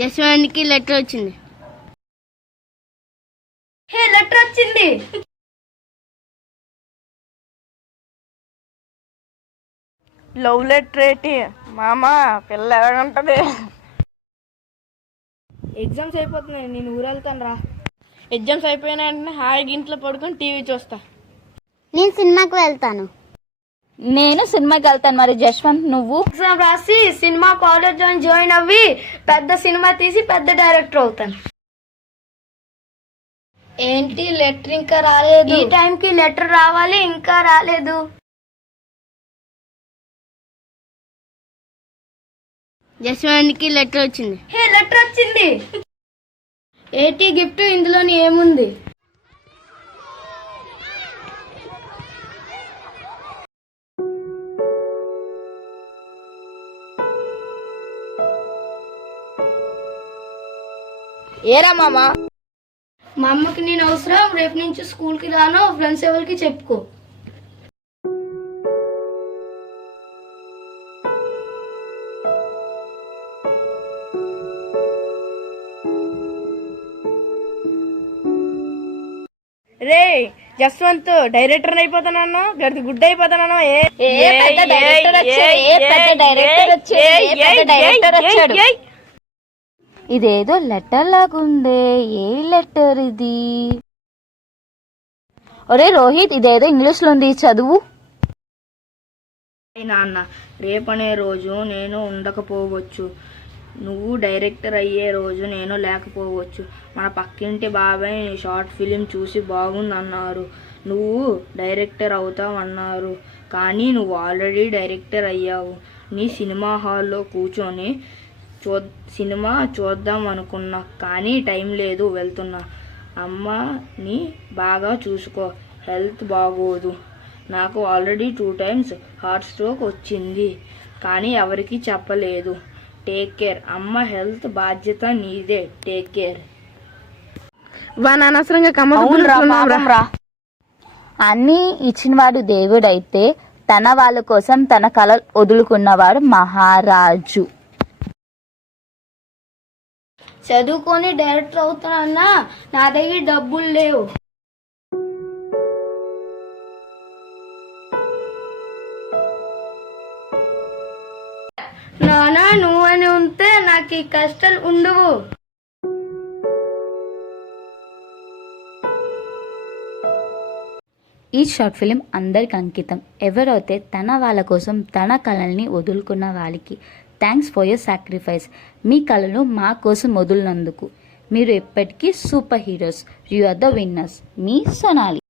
జస్వానికి letter వచ్చింది. హే letter వచ్చింది. Love letter ఏంటి మామా? పిల్ల ఎలాగంటది? ఎగ్జామ్స్ అయిపోతున్నాయి, నేను ఊరు వెళ్తాను రా. ఎగ్జామ్స్ అయిపోయిన వెంటనే హాయిగా ఇంట్లో పడుకొని టీవీ చూస్తా. నేను సినిమాకి వెళ్తాను. నేను సినిమాకి వెళ్తాను. మరి జశ్వంత్ నువ్వు? ఎగ్జామ్ రాసి సినిమా కాలేజ్ జాయిన్ అవ్వి పెద్ద సినిమా తీసి పెద్ద డైరెక్టర్ అవుతాను. ఏంటి లెటర్ ఇంకా రాలేదు? ఈ టైంకి లెటర్ రావాలి, ఇంకా రాలేదు. జస్వానికి లెటర్ వచ్చింది. హే లెటర్ వచ్చింది. ఏంటి గిఫ్ట్? ఇందులోని ఏముంది? ఏరా మామా? మా అమ్మకి నేను అవసరం, రేపు నుంచి స్కూల్ కి రాను, ఫ్రెండ్స్ ఎవరికి చెప్పుకో. రే జస్వంత్, డైరెక్టర్ అయిపోతానన్నా, గడిది గుడ్ అయిపోతానన్నా. ఇదేదో లెటర్ లాగుందే. ఏ లెటర్ ఇది? ఒరే రోహిత్, ఇదేదో ఇంగ్లీష్ లో ఉంది, చదువు. నాన్న, రేపనే రోజు నేను ఉండకపోవచ్చు. నువ్వు డైరెక్టర్ అయ్యే రోజు నేను లేకపోవచ్చు. మన పక్కింటి బాబాయ్ నీ షార్ట్ ఫిలిం చూసి బాగుందన్నారు. నువ్వు డైరెక్టర్ అవుతావన్నారు. కానీ నువ్వు ఆల్రెడీ డైరెక్టర్ అయ్యావు. నీ సినిమా హాల్లో కూర్చొని సినిమా చూద్దాం అనుకున్నా, కానీ టైం లేదు, వెళ్తున్నా. అమ్మని బాగా చూసుకో, హెల్త్ బాగోదు. నాకు ఆల్రెడీ 2 times హార్ట్ స్ట్రోక్ వచ్చింది, కానీ ఎవరికి చెప్పలేదు. Take care. అమ్మ హెల్త్ బాధ్యత నీదే. Take care. అన్నీ ఇచ్చినవాడు దేవుడైతే తన వాళ్ళ కోసం తన కళ వదులుకున్నవాడు మహారాజు. చదువుకొని డైరెక్టర్ అవుతానన్నా నా దగ్గర డబ్బులు లేవు. నానా, నువ్వని ఉంటే నాకు ఈ కష్టాలు ఉండవు. ఈ షార్ట్ ఫిలిం అందరికి అంకితం. ఎవరైతే తన వాళ్ళ కోసం తన కళల్ని వదులుకున్న వాళ్ళకి థ్యాంక్స్ ఫర్ యువర్ సాక్రిఫైస్. మీ కళను మా కోసం వదిలినందుకు మీరు ఎప్పటికీ superheroes. You are the winners. మీ సొనాలి.